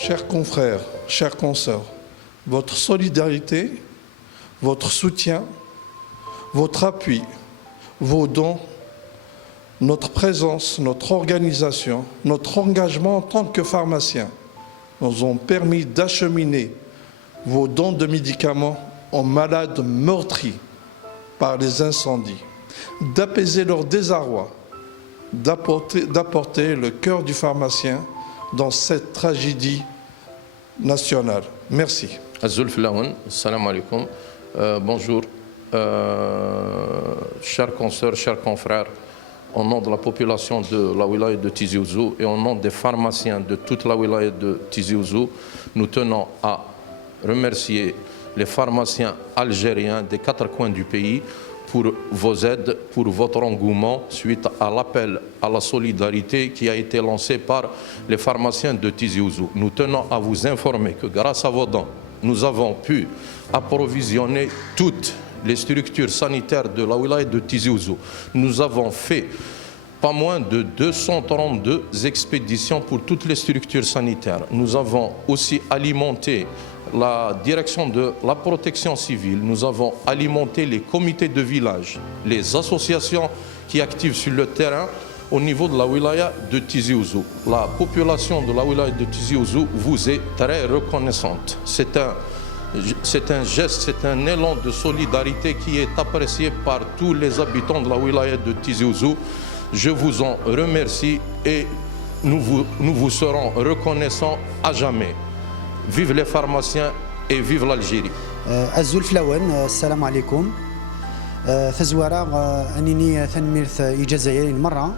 Chers confrères, chères consoeurs, votre solidarité, votre soutien, votre appui, vos dons, notre présence, notre organisation, notre engagement en tant que pharmacien nous ont permis d'acheminer vos dons de médicaments aux malades meurtris par les incendies, d'apaiser leur désarroi, d'apporter le cœur du pharmacien dans cette tragédie nationale. Merci. Azul Flaoun, salam alaikum. Bonjour, chers consoeurs, chers confrères. Au nom de la population de la wilaya de Tizi Ouzou et au nom des pharmaciens de toute la wilaya de Tizi Ouzou, nous tenons à remercier les pharmaciens algériens des 4 coins du pays pour vos aides, pour votre engouement suite à l'appel à la solidarité qui a été lancé par les pharmaciens de Tizi Ouzou. Nous tenons à vous informer que grâce à vos dons, nous avons pu approvisionner toutes les structures sanitaires de la wilaya de Tizi Ouzou. Nous avons fait pas moins de 232 expéditions pour toutes les structures sanitaires. Nous avons aussi alimenté la direction de la protection civile. Nous avons alimenté les comités de village, les associations qui activent sur le terrain au niveau de la wilaya de Tizi Ouzou. La population de la wilaya de Tizi Ouzou vous est très reconnaissante. C'est un geste, c'est un élan de solidarité qui est apprécié par tous les habitants de la wilaya de Tizi Ouzou. Je vous en remercie et nous vous serons reconnaissants à jamais. Vive les pharmaciens et vive l'Algérie. Azul Flaoun, salam alaikum. فزوارا أنني ثنميرث إجازة المرة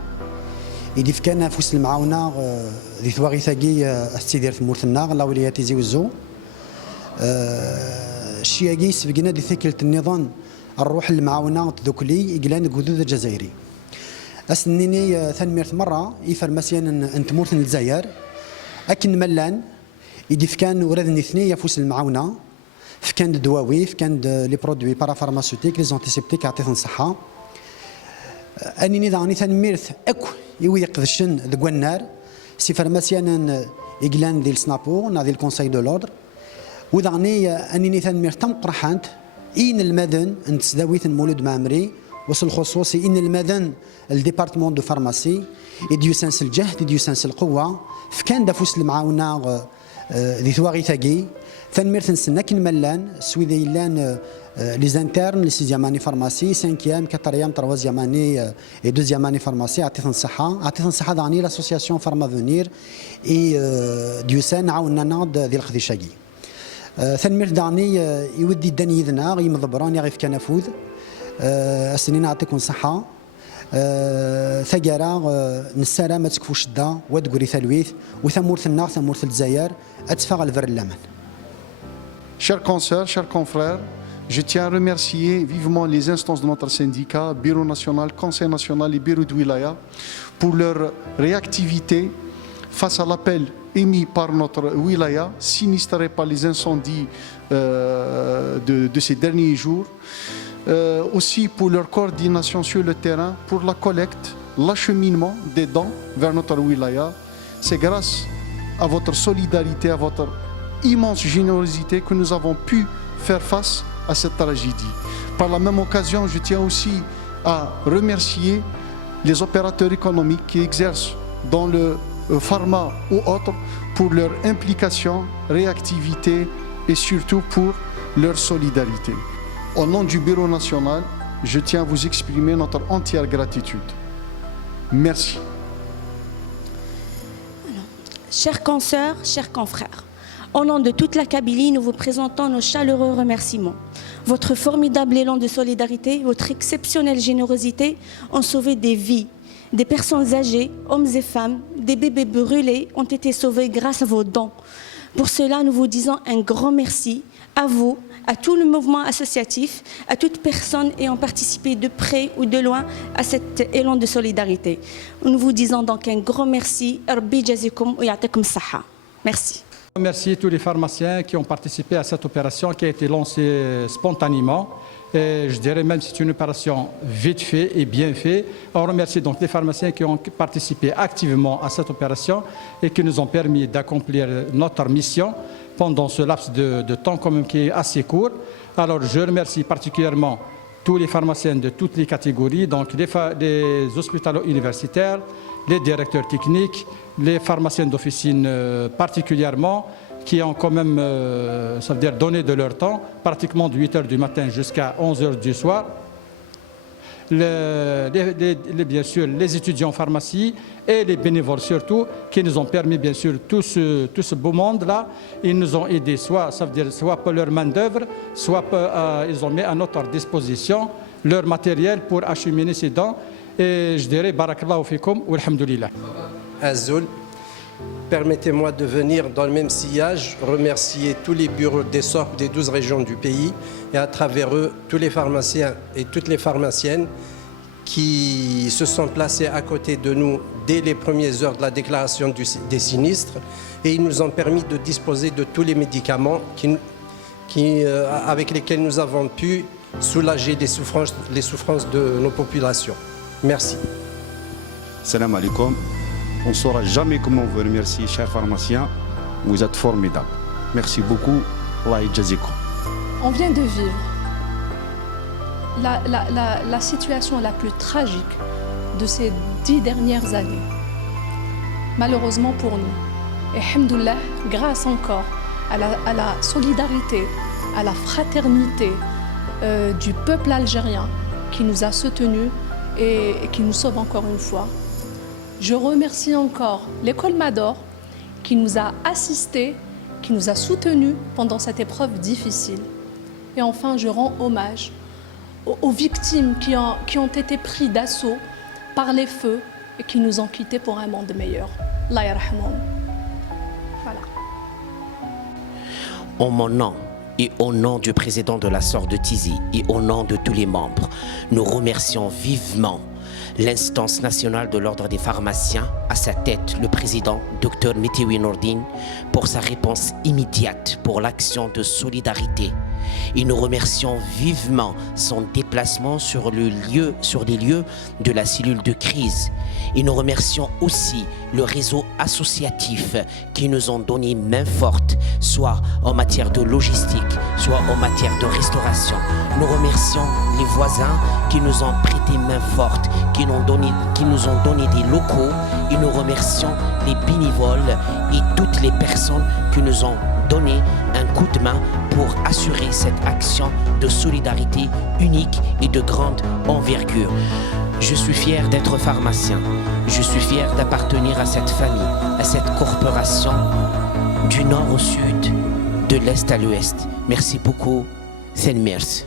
إذا كان فوس المعاونة ذي ثواغي ثقي أستدير في مورثنا الله وليا تيزي وزو الشياقي سبقنا دي ثكلة النظام الروح المعاونة تذكلي إقلان قدود الجزائري أسنيني ثنميرث مرة إفرماسيان أنت مورثن الجزائر أكن ملان إذا كان وردني ثنية فوس المعاونة فكان دواوي فكان لي برودوي بارافارماسيوتيك لي زونتيسيبتيك عطيتهم الصحة أنني ذاني ثنميرث أكو يوي يقذشن ذو النار سي فرماسيان إقلان ذي السنابور نا ذي الكونساي دو لودر وذاني أنني ثنميرث تم قرحانت إن المدن أنت سداويث مولود معمري وصل خصوصي إن المدن الديبارتمون دو فارماسي يديو سنس الجهد يديو سنس القوة فكان دافوس المعاونة ذي ثواغي ثاقي ثنميرث نسنا كن ملان سويدي لان لي زانترن لي سيزيام اني فارماسي 5 كاتريام تروازيام اني اي دوزيام اني فارماسي عطيتهم الصحة داني لاسوسياسيون فارمافونير اي ديوسان عاوننا ذي الخديشاقي ثنميرث داني يودي داني يذنا يمضبراني غير في كنفوذ السنين يعطيكم صحة ثقرا نسارا ما تكفوش الدا وتقولي ثلويث وثمورث النار ثمورث الجزائر اتفاق الفر اللمن. Chers consoeurs, chers confrères, je tiens à remercier vivement les instances de notre syndicat, Bureau national, Conseil national et Bureau de Wilaya pour leur réactivité face à l'appel émis par notre Wilaya, sinistré par les incendies de ces derniers jours. Aussi pour leur coordination sur le terrain, pour la collecte, l'acheminement des dons vers notre Wilaya. C'est grâce à votre solidarité, à votre immense générosité que nous avons pu faire face à cette tragédie. Par la même occasion, je tiens aussi à remercier les opérateurs économiques qui exercent dans le pharma ou autres pour leur implication, réactivité et surtout pour leur solidarité. Au nom du Bureau national, je tiens à vous exprimer notre entière gratitude. Merci. Chers consoeurs, chers confrères, au nom de toute la Kabylie, nous vous présentons nos chaleureux remerciements. Votre formidable élan de solidarité, votre exceptionnelle générosité ont sauvé des vies. Des personnes âgées, hommes et femmes, des bébés brûlés ont été sauvés grâce à vos dons. Pour cela, nous vous disons un grand merci à vous, à tout le mouvement associatif, à toute personne ayant participé de près ou de loin à cet élan de solidarité. Nous vous disons donc un grand merci. Rabbi jazikum wa ya'tikum saha. Merci. Merci tous les pharmaciens qui ont participé à cette opération qui a été lancée spontanément Et je dirais même que c'est une opération vite faite et bien faite. On remercie donc les pharmaciens qui ont participé activement à cette opération et qui nous ont permis d'accomplir notre mission pendant ce laps de temps quand même qui est assez court. Alors je remercie particulièrement tous les pharmaciens de toutes les catégories, donc les hospitalo universitaires, les directeurs techniques, les pharmaciens d'officine particulièrement, qui ont quand même, ça veut dire donné de leur temps, pratiquement de 8h du matin jusqu'à 11h du soir. Bien sûr, les étudiants en pharmacie et les bénévoles surtout, qui nous ont permis, bien sûr, tout ce beau monde-là. Ils nous ont aidés, soit pour leur main-d'œuvre, soit ils ont mis à notre disposition leur matériel pour acheminer ces dons. Et je dirais, barakallahu fikum wa alhamdulillah. Azul, permettez-moi de venir dans le même sillage, remercier tous les bureaux des SORP des 12 régions du pays et à travers eux, tous les pharmaciens et toutes les pharmaciennes qui se sont placés à côté de nous dès les premières heures de la déclaration des sinistres et ils nous ont permis de disposer de tous les médicaments avec lesquels nous avons pu soulager les souffrances de nos populations. Merci. Salam alaikum. On ne saura jamais comment vous remercier, chers pharmaciens. Vous êtes formidables. Merci beaucoup. Allah yajazikum. On vient de vivre la situation la plus tragique de ces 10 dernières années. Malheureusement pour nous. Et alhamdoulilah, grâce encore à la solidarité, à la fraternité du peuple algérien qui nous a soutenus et qui nous sauve encore une fois. Je remercie encore l'école Mador qui nous a assistés, qui nous a soutenus pendant cette épreuve difficile. Et enfin, je rends hommage aux victimes qui ont été pris d'assaut par les feux et qui nous ont quittés pour un monde meilleur. Allah yarhamoum. Voilà. En mon nom et au nom du président de la SOR de Tizi et au nom de tous les membres, nous remercions vivement l'instance nationale de l'ordre des pharmaciens, à sa tête le président Dr Metewi Nourdine, pour sa réponse immédiate pour l'action de solidarité. Et nous remercions vivement son déplacement sur les lieux de la cellule de crise. Et nous remercions aussi le réseau associatif qui nous ont donné main forte, soit en matière de logistique, soit en matière de restauration. Nous remercions les voisins qui nous ont prêté main forte, qui nous ont donné des locaux. Et nous remercions les bénévoles et toutes les personnes qui nous ont donné un coup de main pour assurer cette action de solidarité unique et de grande envergure. Je suis fier d'être pharmacien. Je suis fier d'appartenir à cette famille, à cette corporation, du nord au sud, de l'est à l'ouest. Merci beaucoup. C'est une merci.